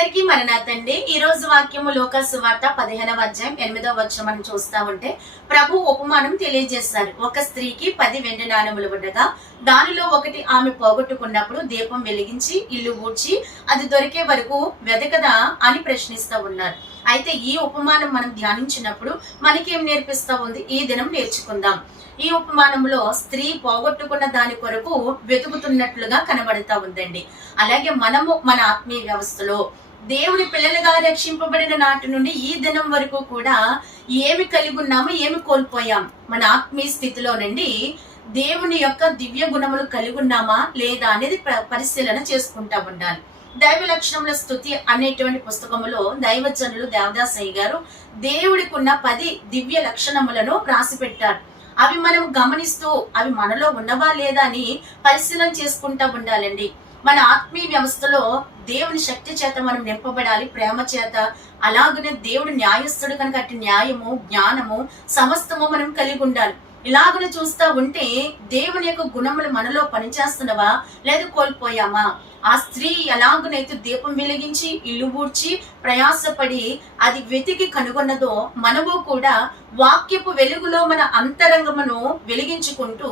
అందరికీ మరణాతండి. ఈ రోజు వాక్యము లూకా సువార్త 15వ అధ్యాయం 8వ వచనం మనం చూస్తా ఉంటే ప్రభు ఉపమానం తెలియజేస్తారు. ఒక స్త్రీకి 10 వెండి నాణెములు ఉండగా దానిలో ఒకటి ఆమె పోగొట్టుకున్నప్పుడు దీపం వెలిగించి ఇల్లు ఊడ్చి అది దొరికే వరకు వెదకదా అని ప్రశ్నిస్తా ఉన్నారు. అయితే ఈ ఉపమానం మనం ధ్యానించినప్పుడు మనకేం నేర్పిస్తా ఉంది, ఈ దినం నేర్చుకుందాం. ఈ ఉపమానంలో స్త్రీ పోగొట్టుకున్న దాని కొరకు వెతుకుతున్నట్లుగా కనబడతా ఉందండి. అలాగే మనము మన ఆత్మీయ వ్యవస్థలో దేవుని పిల్లలుగా రక్షింపబడిన నాటి నుండి ఈ దినం వరకు కూడా ఏమి కలిగి ఉన్నామో ఏమి కోల్పోయాం, మన ఆత్మీయ స్థితిలోనండి దేవుని యొక్క దివ్య గుణములు కలిగి ఉన్నామా లేదా అనేది పరిశీలన చేసుకుంటా ఉండాలి. దైవ లక్షణముల స్తుతి అనేటువంటి పుస్తకములో దైవజనులు దేవదాసయ్య గారు దేవుడికి ఉన్న 10 దివ్య లక్షణములను రాసి పెట్టారు. అవి మనం గమనిస్తూ అవి మనలో ఉన్నవా లేదా అని పరిశీలన చేసుకుంటా ఉండాలండి. మన ఆత్మీయ వ్యవస్థలో దేవుని శక్తి చేత మనం నింపబడాలి, ప్రేమ చేత. అలాగనే దేవుడు న్యాయస్థుడు కనుక అట్టి న్యాయము, జ్ఞానము సమస్తము మనం కలిగి ఉండాలి. ఇలాగనే చూస్తా ఉంటే దేవుని యొక్క గుణములు మనలో పనిచేస్తున్నవా లేదా కోల్పోయామా? ఆ స్త్రీ ఎలాగనైతే దీపం వెలిగించి ఇల్లు ఊడ్చి ప్రయాసపడి అది వెతికి కనుగొన్నదో మనము కూడా వాక్యపు వెలుగులో మన అంతరంగమును వెలిగించుకుంటూ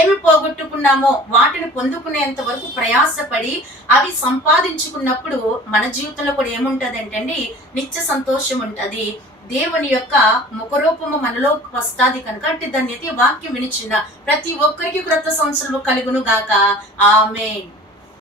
ఏమి పోగొట్టుకున్నామో వాటిని పొందుకునేంత వరకు ప్రయాసపడి అవి సంపాదించుకున్నప్పుడు మన జీవితంలో కూడా ఏముంటది అంటే నిత్య సంతోషం ఉంటది. దేవుని యొక్క ముఖరూపము మనలో వస్తాది కనుక అట్టి ధన్యత వాక్యం వినిచిన ప్రతి ఒక్కరికి క్రొత్త సంవత్సరం కలుగును గాక. ఆమేన్.